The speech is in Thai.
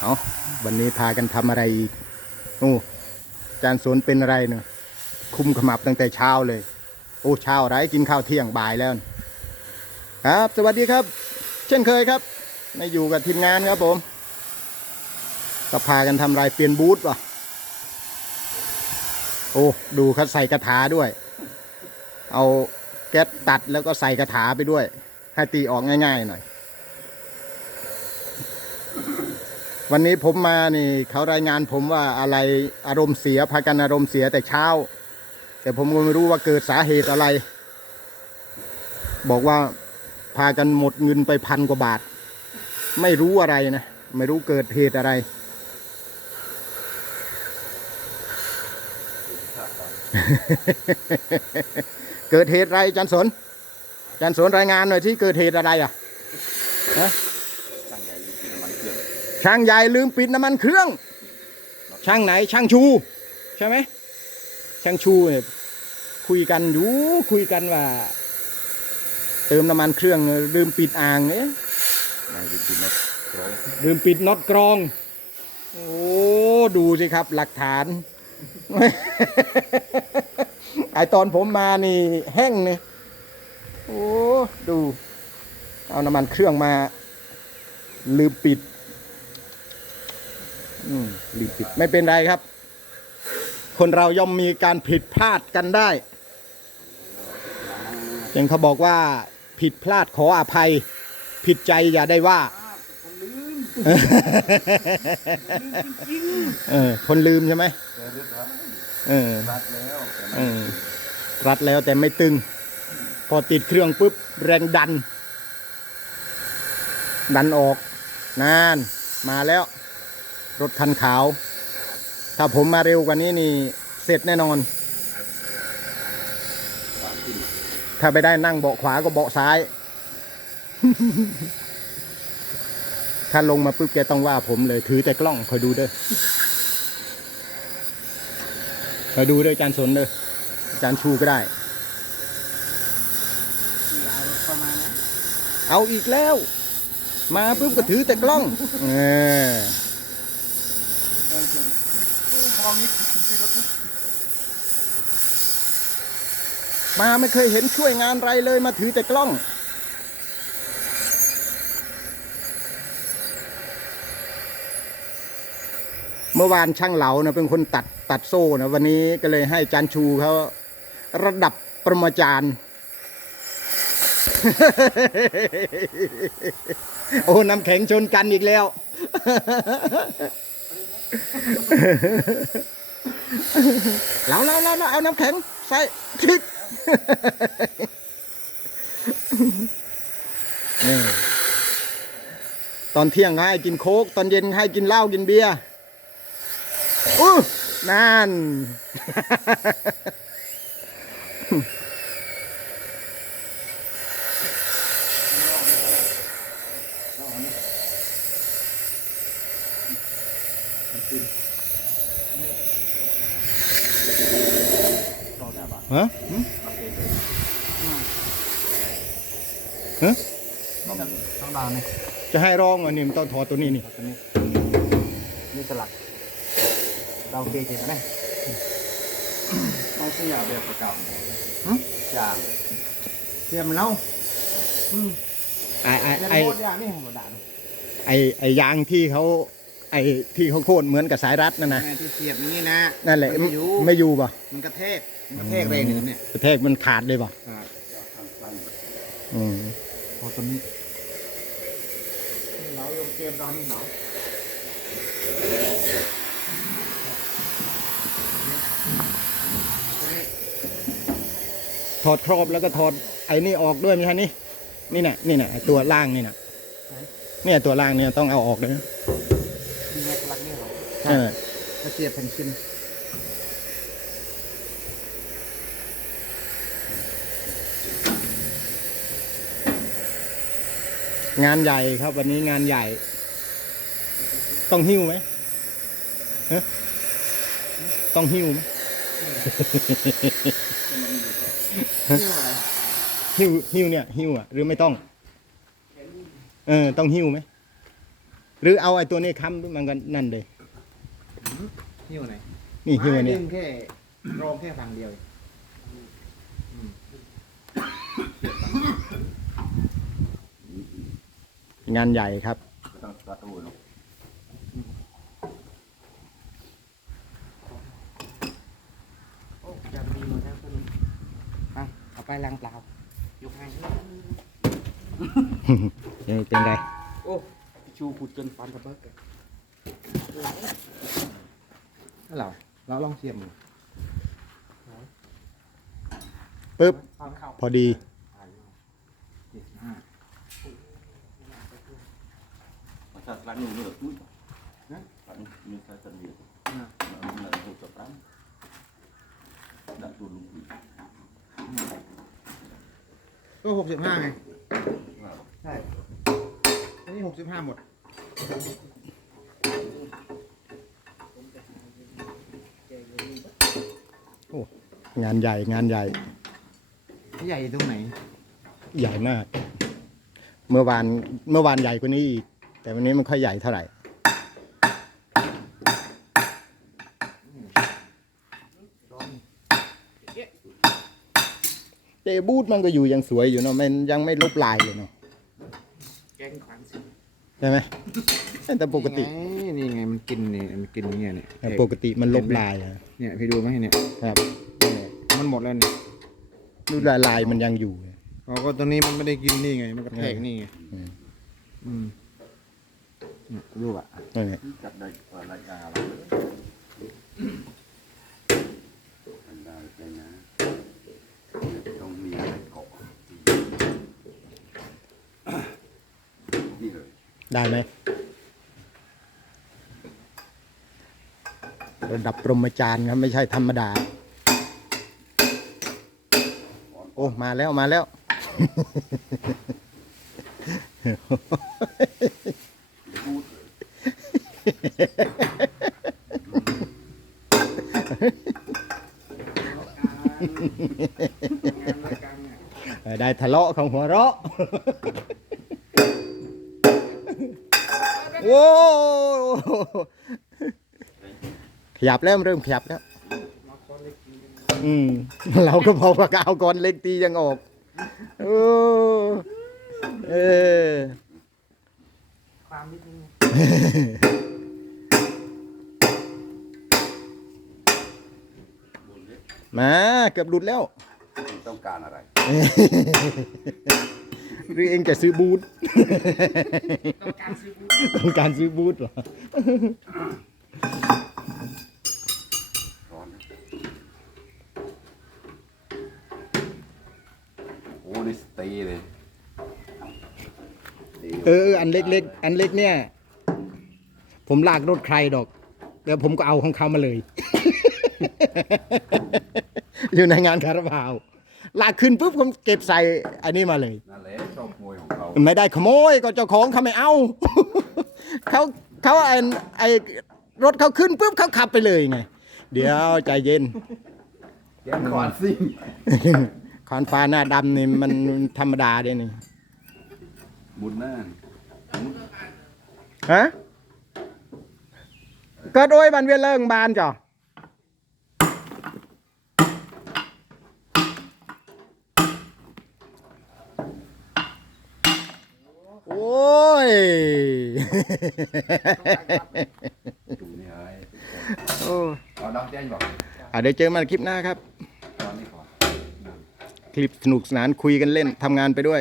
เอาวันนี้พากันทำอะไรอีกโอ้จานสวนเป็นอะไรเนอะคุมขมับตั้งแต่เช้าเลย โอ้เช้าไรกินข้าวเที่ยงบ่ายแล้ว ครับ สวัสดีครับ เช่นเคยครับมาอยู่กับทีมงานครับผมก็พากันทำอะไรเปลี่ยนบูธว่ะ โอ้ดูเขาใส่กระถาด้วย เอาแก๊สตัดแล้วก็ใส่กระถาไปด้วย ให้ตีออกง่าย ๆ หน่อย วันนี้ผมมานี่เขารายงานผมว่าอะไรอารมณ์เสียพากันอารมณ์เสียแต่เช้า แต่ผมก็ไม่รู้ว่าเกิดสาเหตุอะไร บอกว่าพากันหมดเงินไปพันกว่าบาท ไม่รู้อะไรนะไม่รู้เกิดเหตุอะไรเกิดเหตุอะไรจันสนจันสนรายงานหน่อยที่เกิดเหตุอะไรอะฮะ ช่างใหญ่ลืมปิดน้ำมันเครื่อง ช่างไหนช่างชู ใช่ไหมช่างชูเนี่ยคุยกันอยู่คุยกันว่า เติมน้ำมันเครื่องลืมปิดอ่างเนี่ยนายวิทินัทร้อยลืมปิดน็อตกรอง โอ้ดูสิครับหลักฐานไอตอนผมมานี่แห้งเนี่ยโอ้ดู เอาน้ำมันเครื่องมา ลืมปิด อืมลืมปิดไม่เป็นไรครับ คนเราย่อมมีการผิดพลาดกันได้อย่างเขาบอกว่าผิดพลาดขออภัย ผิดใจอย่าได้ว่าเออคนลืมใช่ไหมเออรัดแล้วเออรัดแล้วแต่ไม่ตึง พอติดเครื่องปุ๊บแรงดัน ดันออกนาน มาแล้ว รถคันขาว ถ้าผมมาเร็วกว่านี้นี่เสร็จแน่นอน ถ้าไปได้นั่งเบาะขวาก็เบาะซ้าย ถ้าลงมาปุ๊บแกต้องว่าผมเลย ถือแต่กล้องคอยดูเด้อคอยดูเด้อจานสนเด้อจานชูก็ได้ เอาอีกแล้ว มาปุ๊บก็ถือแต่กล้อง เออ มาไม่เคยเห็นช่วยงานอะไรเลยมาถือแต่กล้องเมื่อวานช่างเหลานะเป็นคนตัดตัดโซ่นะวันนี้ก็เลยให้จานชูเขาระดับประมาจารย์ โอ้น้ำแข็งชนกันอีกแล้ว เหลาเหลาเหลาเหลาเอาน้ำแข็งใส่ชิกนี่ตอนเที่ยงให้กินโค้กตอนเย็นให้กินเหล้ากินเบียร์อู้นั่น ฮะหึฮะต้องดาวนี่จะให้ร้องอันนี้มันต้องถอดตัวนี้นี่ตัวนี้นี่สลักเราเกยเจ็บไหมต้องขยะแบบประกับอย่างเตรียมมันแล้วไอไอเตรียมไอหมดอย่างนี่ผมด่าไอไอยางที่เขา ไอที่เขาโค่นเหมือนกับสายรัดนั่นนะแม่ที่เสียบอย่างนี้นะนั่นแหละมันไม่อยู่ไม่อยู่ป่ะมันกระแทกมันกระแทกแรงหนึ่งเนี่ยกระแทกมันขาดเลยป่ะอืมพอตัวนี้เรายมเกมตอนนี้เหนาถอดครอบแล้วก็ถอดไอ้นี่ออกด้วยไหมคะนี่นี่น่ะนี่น่ะไอ้ตัวล่างนี่น่ะเนี่ยตัวล่างเนี่ยต้องเอาออกเลยนะ ที่แม่กลักนี่เหรอ เออ จะเสียบแผ่นซิมงานใหญ่ครับวันนี้งานใหญ่ ต้องหิ้วไหมต้องหิ้วไหมหิ้วหิ้วเนี่ยหิ้วอะหรือไม่ต้อง เออ ต้องหิ้วไหม หรือเอาไอ้ตัวนี้ค้ำมันก็นั่นเลย หิ้วไหนนี่หิ้วอันไม้นี้ดึงแค่รองแค่ฝั่งเดียวงานใหญ่ครับ ต้องประตูเนาะโอ้จะดีหมดแล้วคนอะเอาไปล้างเปล่ายกให้นี่เป็นไรโอ้พี่ชูขุดจนฟันกระเบิดเลยนั่น เหรอเราลองเสียบมือปึ๊บฟันเข้าพอดีเจ็ดสิบห้ามันจะรักหนูเลือกตุ้ยนะรักมีใครจะเรียกมันหนักหัวจะตั้งดักตัวลุงพี่ก็หกสิบห้าไง ใช่ อันนี้หกสิบห้าหมด งานใหญ่งานใหญ่ ใหญ่ตรงไหน ใหญ่มาก เมื่อวานเมื่อวานใหญ่กว่านี้อีก แต่วันนี้มันค่อยใหญ่เท่าไหร่เจบูธมันก็อยู่ยังสวยอยู่เนาะมันยังไม่ลบลายเลยเนาะแกงขวางสิใช่ไหมแต่ปกตินี่ไงมันกินเนี่ยมันกินเนี่ยเนี่ยแต่ปกติมันลบลายอะเนี่ยพี่ดูไหมเนี่ยครับเนี่ยมันหมด แล้วเนี่ยรูปลายลายมันยังอยู่อ๋อก็ตรงนี้มันไม่ได้กินนี่ไง มันกระแทกนี่ไงอืมอืมเนี่ยดูอะนั่นแหละจับได้อะไรกาอะไรอันได้เลยนะต้องมีอะไรเกาะนี่เลยได้ไหมระดับปรมาจารย์ครับ ไม่ใช่ธรรมดา โอ้มาแล้วมาแล้ว ได้ทะเลาะของหัวเราะโว้ขยับแล้วเริ่มขยับแล้ว อืม เราก็พอว่าเอาก้อนเล็กตียังออกโอ้เออ ความนิดนึงมาเกือบหลุดแล้ว ต้องการอะไร หรือเองจะซื้อบูธต้องการซื้อบูต้องการซื้อบูธเหรอ ร้อนนะโอ้นี่สเตย์เลยสเตย์เอออันเล็กๆ อันเล็กเนี่ย ผมลากรถใครดอก แล้วผมก็เอาของเขามาเลย อยู่ในงานคาราบาว ลากขึ้นปุ๊บผมเก็บใส่อันนี้มาเลย นั่นแหละชอบมวยของเขาไม่ได้ขโมยก็เจ้าของเขาไม่เอา เขาเขาไอ้ไอ้รถเขาขึ้นปุ๊บเขาขับไปเลยไง เดี๋ยวใจเย็น แกงขวานซิ่ งคอนฟ้าหน้าดำนี่มันธรรมดาเด้นี่บุญน่าฮะก็โดยบันเวียนเลิงบานจ้ะโอ้ยดูนี่ไอ้โอ้เอาดอกแจ้งบอกอะเดี๋ยวเจอกันคลิปหน้าครับตอนนี้ก่อนค ลิปสนุกสนานคุยกันเล่นทำงานไปด้วย